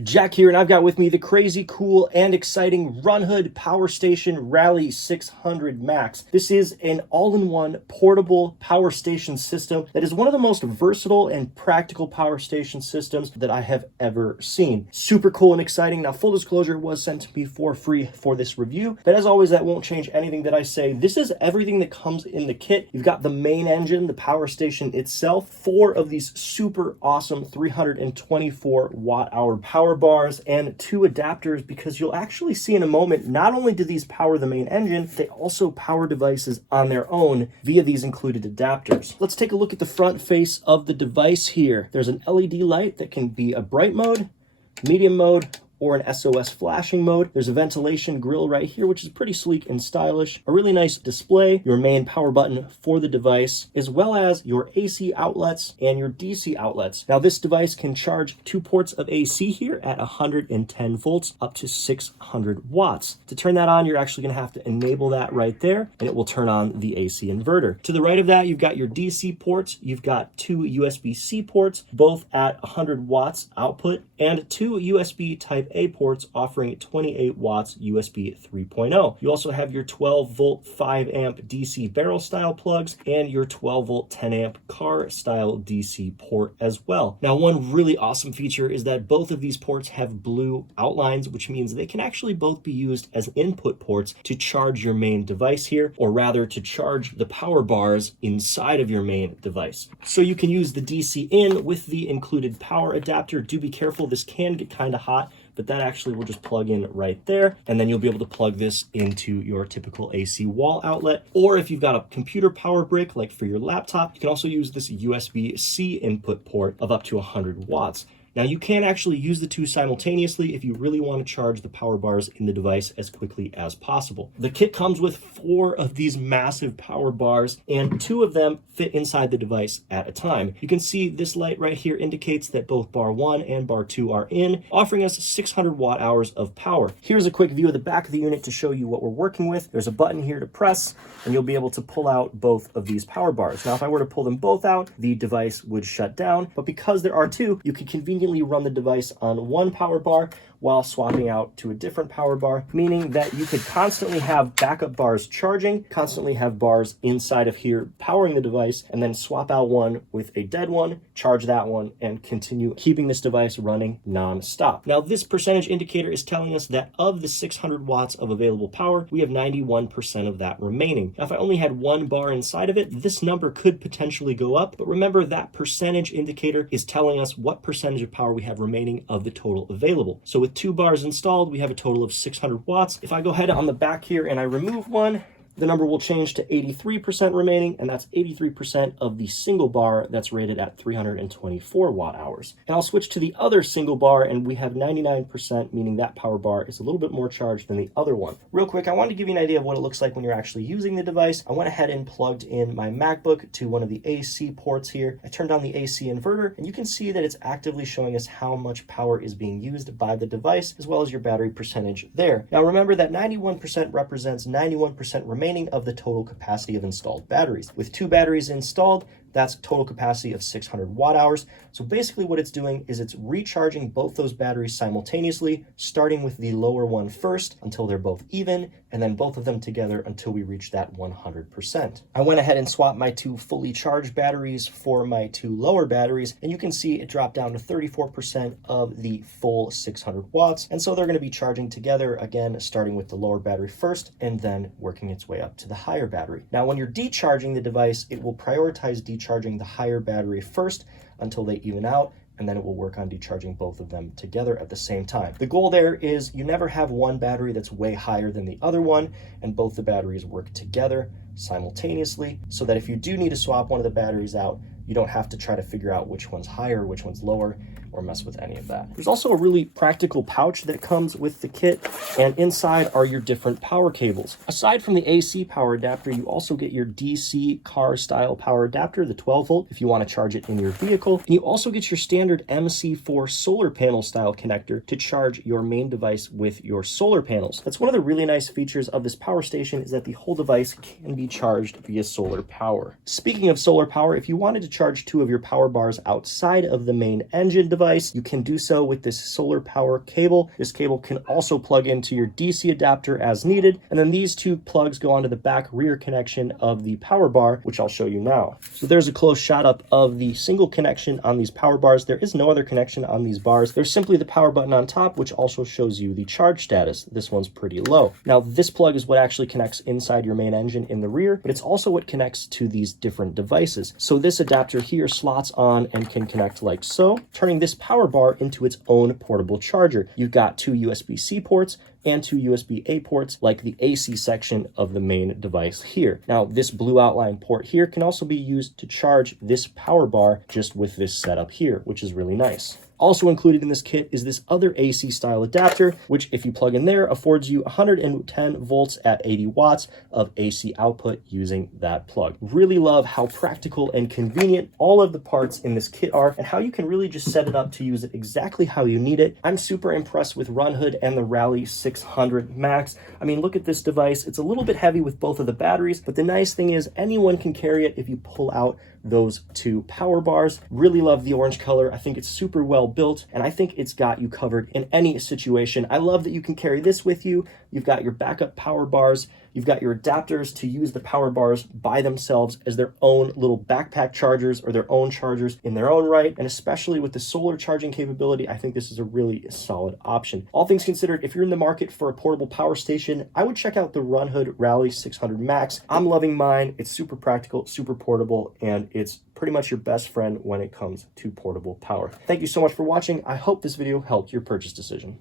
Jack here, and I've got with me the crazy cool and exciting Runhood Power Station Rallye 600 Max. This is an all-in-one portable power station system that is one of the most versatile and practical power station systems that I have ever seen. Super cool and exciting. Now, full disclosure, it was sent to me for free for this review, but as always, that won't change anything that I say. This is everything that comes in the kit. You've got the main engine, the power station itself, 4 of these super awesome 324 watt-hour power bars and 2 adapters, because you'll actually see in a moment, not only do these power the main engine, they also power devices on their own via these included adapters. Let's take a look at the front face of the device here. There's an LED light that can be a bright mode, medium mode, or an SOS flashing mode. There's a ventilation grill right here, which is pretty sleek and stylish. A really nice display, your main power button for the device, as well as your AC outlets and your DC outlets. Now, this device can charge 2 ports of AC here at 110 volts up to 600 watts. To turn that on, you're actually gonna have to enable that right there, and it will turn on the AC inverter. To the right of that, you've got your DC ports. You've got 2 USB-C ports, both at 100 watts output, and 2 USB Type A ports offering 28 watts USB 3.0. You also have your 12 volt 5 amp DC barrel style plugs and your 12 volt 10 amp car style DC port as well. Now, one really awesome feature is that both of these ports have blue outlines, which means they can actually both be used as input ports to charge your main device here, or rather to charge the power bars inside of your main device. So you can use the DC in with the included power adapter. Do be careful, this can get kind of hot, but that actually will just plug in right there, and then you'll be able to plug this into your typical AC wall outlet. Or if you've got a computer power brick, like for your laptop, you can also use this USB-C input port of up to 100 watts. Now, you can actually use the 2 simultaneously if you really want to charge the power bars in the device as quickly as possible. The kit comes with 4 of these massive power bars, and 2 of them fit inside the device at a time. You can see this light right here indicates that both bar 1 and bar 2 are in, offering us 600 watt hours of power. Here's a quick view of the back of the unit to show you what we're working with. There's a button here to press, and you'll be able to pull out both of these power bars. Now, if I were to pull them both out, the device would shut down, but because there are 2, you can conveniently run the device on 1 power bar while swapping out to a different power bar, meaning that you could constantly have backup bars charging, constantly have bars inside of here powering the device, and then swap out one with a dead one, charge that one, and continue keeping this device running non-stop. Now, this percentage indicator is telling us that of the 600 watts of available power, we have 91% of that remaining. Now, if I only had 1 bar inside of it, this number could potentially go up, but remember that percentage indicator is telling us what percentage of power we have remaining of the total available. So with 2 bars installed, we have a total of 600 watts. If I go ahead on the back here and I remove one, the number will change to 83% remaining, and that's 83% of the single bar that's rated at 324 watt hours. And I'll switch to the other single bar, and we have 99%, meaning that power bar is a little bit more charged than the other one. Real quick, I wanted to give you an idea of what it looks like when you're actually using the device. I went ahead and plugged in my MacBook to one of the AC ports here. I turned on the AC inverter, and you can see that it's actively showing us how much power is being used by the device, as well as your battery percentage there. Now, remember that 91% represents 91% remaining of the total capacity of installed batteries. With 2 batteries installed, that's total capacity of 600 watt hours. So basically what it's doing is it's recharging both those batteries simultaneously, starting with the lower one first until they're both even, and then both of them together until we reach that 100%. I went ahead and swapped my 2 fully charged batteries for my 2 lower batteries, and you can see it dropped down to 34% of the full 600 watts. And so they're going to be charging together, again, starting with the lower battery first, and then working its way up to the higher battery. Now, when you're decharging the device, it will prioritize decharging the higher battery first until they even out, and then it will work on decharging both of them together at the same time. The goal there is you never have one battery that's way higher than the other one, and both the batteries work together simultaneously, so that if you do need to swap one of the batteries out, you don't have to try to figure out which one's higher, which one's lower, or mess with any of that. There's also a really practical pouch that comes with the kit, and inside are your different power cables. Aside from the AC power adapter, you also get your DC car style power adapter, the 12 volt, if you want to charge it in your vehicle. And you also get your standard MC4 solar panel style connector to charge your main device with your solar panels. That's one of the really nice features of this power station, is that the whole device can be charged via solar power. Speaking of solar power, if you wanted to charge 2 of your power bars outside of the main engine device, device, you can do so with this solar power cable. This cable can also plug into your DC adapter as needed. And then these two plugs go onto the back rear connection of the power bar, which I'll show you now. So there's a close shot up of the single connection on these power bars. There is no other connection on these bars. There's simply the power button on top, which also shows you the charge status. This one's pretty low. Now, this plug is what actually connects inside your main engine in the rear, but it's also what connects to these different devices. So this adapter here slots on and can connect like so, turning this power bar into its own portable charger. You've got two USB-C ports and two USB-A ports, like the AC section of the main device here. Now, this blue outline port here can also be used to charge this power bar just with this setup here, which is really nice. Also included in this kit is this other AC style adapter, which if you plug in there, affords you 110 volts at 80 watts of AC output using that plug. Really love how practical and convenient all of the parts in this kit are and how you can really just set it up to use it exactly how you need it. I'm super impressed with Runhood and the Rallye 600 Max. I mean, look at this device. It's a little bit heavy with both of the batteries, but the nice thing is anyone can carry it if you pull out those two power bars. Really love the orange color. I think it's super well built, and I think it's got you covered in any situation. I love that you can carry this with you. You've got your backup power bars. You've got your adapters to use the power bars by themselves as their own little backpack chargers or their own chargers in their own right. And especially with the solar charging capability, I think this is a really solid option. All things considered, if you're in the market for a portable power station, I would check out the Runhood Rallye 600 Max. I'm loving mine. It's super practical, super portable, and it's pretty much your best friend when it comes to portable power. Thank you so much for watching. I hope this video helped your purchase decision.